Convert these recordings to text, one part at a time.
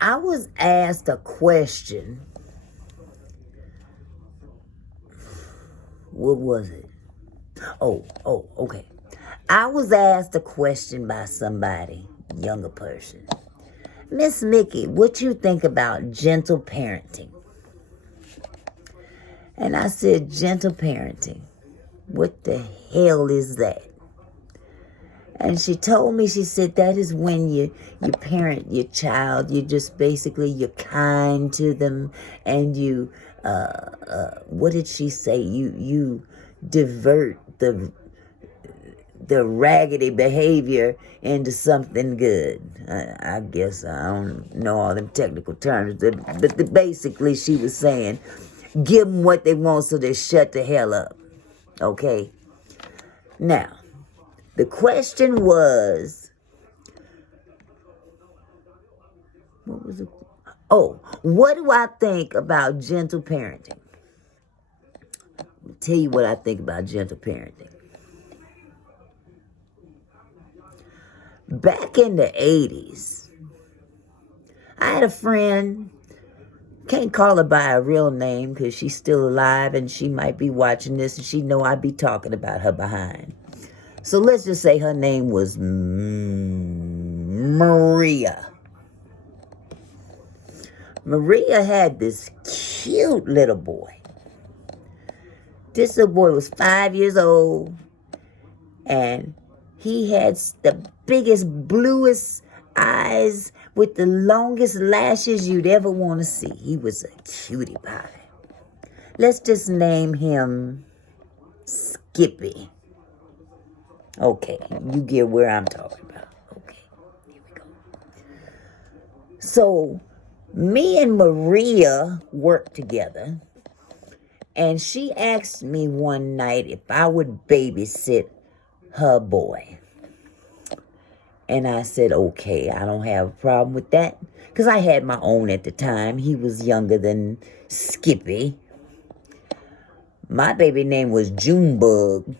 I was asked a question. What was it? Oh, okay. I was asked a question by somebody, younger person. Miss Mickey, what you think about gentle parenting? And I said, gentle parenting? What the hell is that? And she told me, she said, that is when you parent your child. You just basically, you're kind to them, and you, what did she say? You divert the raggedy behavior into something good. I guess I don't know all them technical terms, but basically she was saying, give them what they want so they shut the hell up. Okay? Now, the question was, what was it? Oh, what do I think about gentle parenting? I'll tell you what I think about gentle parenting. Back in the 80s, I had a friend, can't call her by a real name because she's still alive and she might be watching this and she know I'd be talking about her behind. So let's just say her name was Maria. Maria had this cute little boy. This little boy was 5 years old, and he had the biggest, bluest eyes with the longest lashes you'd ever want to see. He was a cutie pie. Let's just name him Skippy. Okay, you get where I'm talking about. Okay, here we go. So, me and Maria worked together, and she asked me one night if I would babysit her boy. And I said, okay, I don't have a problem with that, because I had my own at the time. He was younger than Skippy. My baby name was Junebug.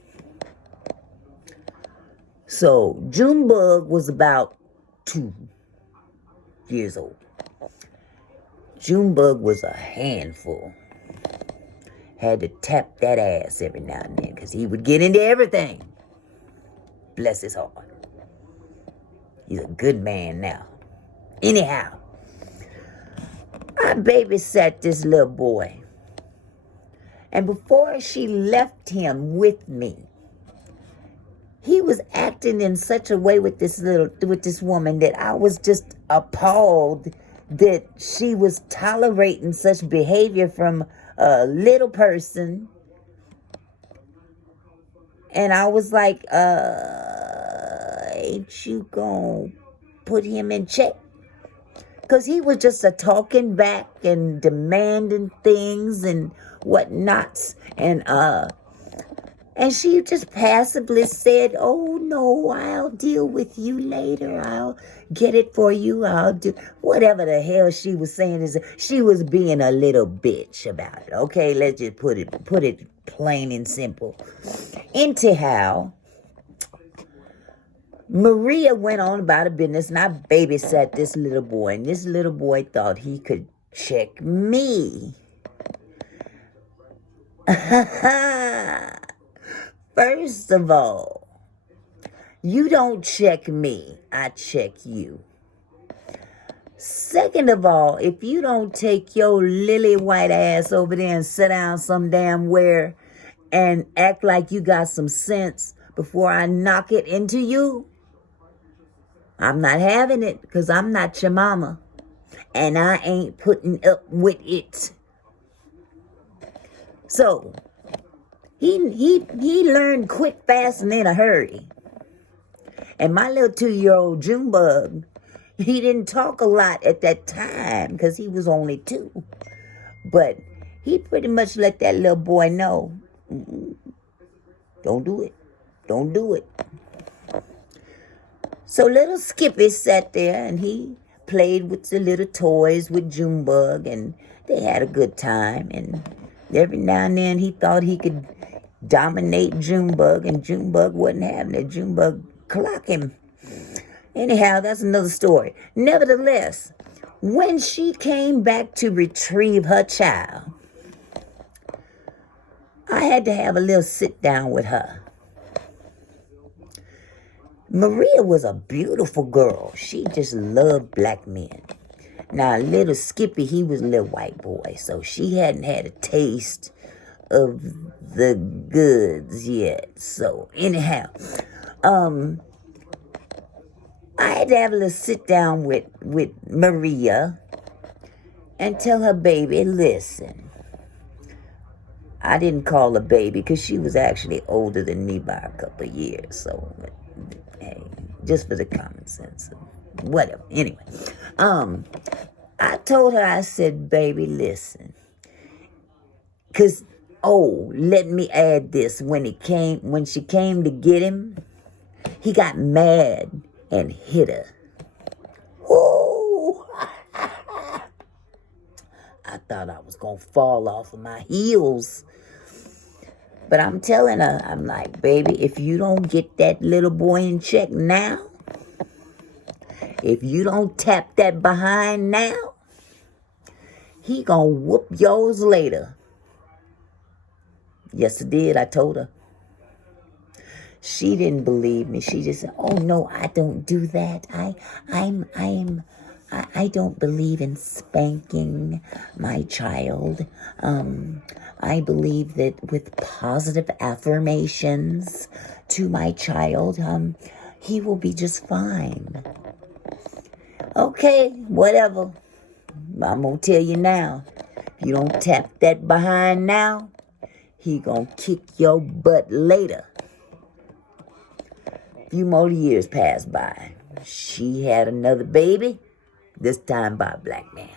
So Junebug was about 2 years old. Junebug was a handful. Had to tap that ass every now and then because he would get into everything. Bless his heart. He's a good man now. Anyhow, I babysat this little boy. And before she left him with me, he was acting in such a way with this woman that I was just appalled that she was tolerating such behavior from a little person. And I was like, ain't you gonna put him in check? Because he was just a talking back and demanding things and whatnots. And she just passively said, oh, no, I'll deal with you later. I'll get it for you. I'll do whatever the hell she was saying. Is she was being a little bitch about it. Okay, let's just put it plain and simple. Anyhow, Maria went on about her business, and I babysat this little boy. And this little boy thought he could check me. First of all, you don't check me, I check you. Second of all, if you don't take your lily white ass over there and sit down some damn where and act like you got some sense before I knock it into you, I'm not having it, because I'm not your mama. And I ain't putting up with it. So, he learned quick, fast, and in a hurry. And my little 2-year-old Junebug, he didn't talk a lot at that time because he was only 2. But he pretty much let that little boy know, don't do it. Don't do it. So little Skippy sat there and he played with the little toys with Junebug, and they had a good time. And every now and then he thought he could dominate Junebug, and Junebug wasn't having it. Junebug clock him. Anyhow, that's another story. Nevertheless, When she came back to retrieve her child, I had to have a little sit down with her. Maria was a beautiful girl. She just loved black men. Now, little Skippy, he was a little white boy, so she hadn't had a taste of the goods yet. So, anyhow, I had to have a little sit down with Maria and tell her baby, listen, I didn't call her baby because she was actually older than me by a couple of years. So, hey, just for the common sense. Whatever. Anyway, I told her, I said, baby, listen. Because, let me add this. When she came to get him, he got mad and hit her. Ooh. I thought I was going to fall off of my heels. But I'm telling her, I'm like, baby, if you don't get that little boy in check now, if you don't tap that behind now, he gonna whoop yours later. Yes, it did. I told her. She didn't believe me. She just said, "Oh no, I don't do that. I don't believe in spanking my child. I believe that with positive affirmations to my child, he will be just fine." Okay, whatever. I'm gonna tell you now. If you don't tap that behind now, he gonna kick your butt later. A few more years passed by. She had another baby, this time by a black man.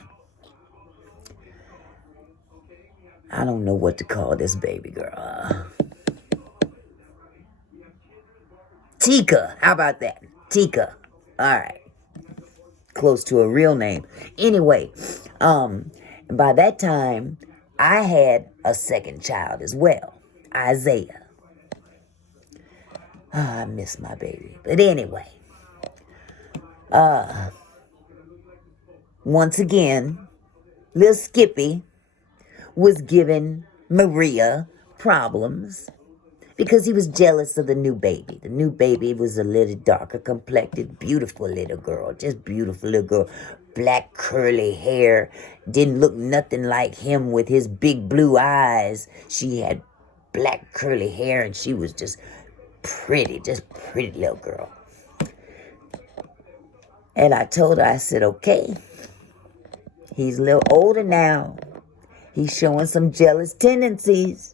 I don't know what to call this baby girl. Tika, how about that? Tika. All right. Close to a real name. Anyway, by that time, I had a second child as well, Isaiah. I miss my baby. But anyway, once again, little Skippy was giving Maria problems because he was jealous of the new baby. The new baby was a little darker complected, beautiful little girl, just beautiful little girl. Black curly hair, didn't look nothing like him with his big blue eyes. She had black curly hair and she was just pretty little girl. And I told her, I said, okay, he's a little older now. He's showing some jealous tendencies.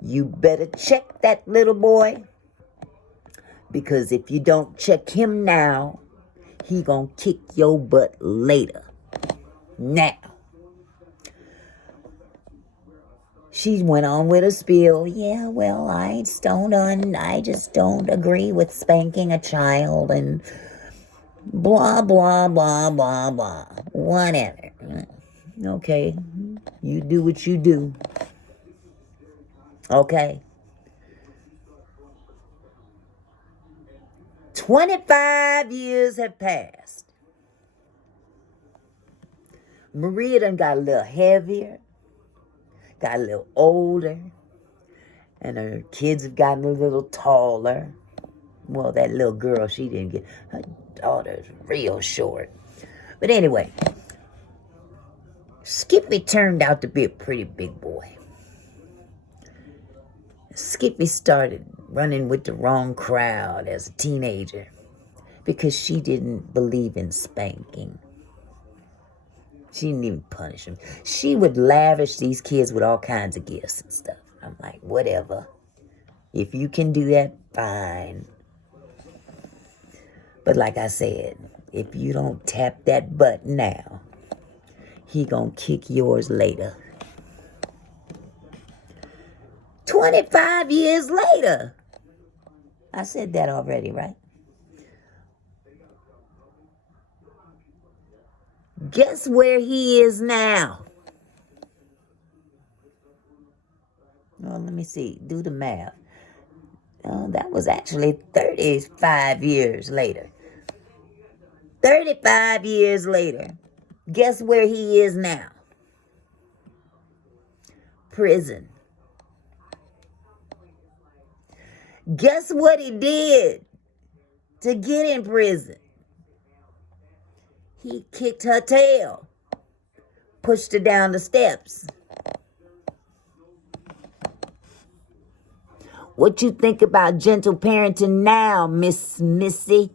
You better check that little boy. Because if you don't check him now, he gonna kick your butt later. Now. She went on with a spiel. Yeah, well, I just don't agree with spanking a child and blah, blah, blah, blah, blah. Whatever. Okay. You do what you do. Okay. 25 years have passed. Maria done got a little heavier, got a little older, and her kids have gotten a little taller. Well, that little girl, she didn't get, her daughter's real short. But anyway, Skippy turned out to be a pretty big boy. Skippy started running with the wrong crowd as a teenager because she didn't believe in spanking. She didn't even punish them. She would lavish these kids with all kinds of gifts and stuff. I'm like, whatever. If you can do that, fine. But like I said, if you don't tap that butt now, he gonna kick yours later. 25 years later. I said that already, right? Guess where he is now? Well, let me see. Do the math. That was actually 35 years later. 35 years later. Guess where he is now? Prison. Guess what he did to get in prison? He kicked her tail, pushed her down the steps. What you think about gentle parenting now, Miss Missy?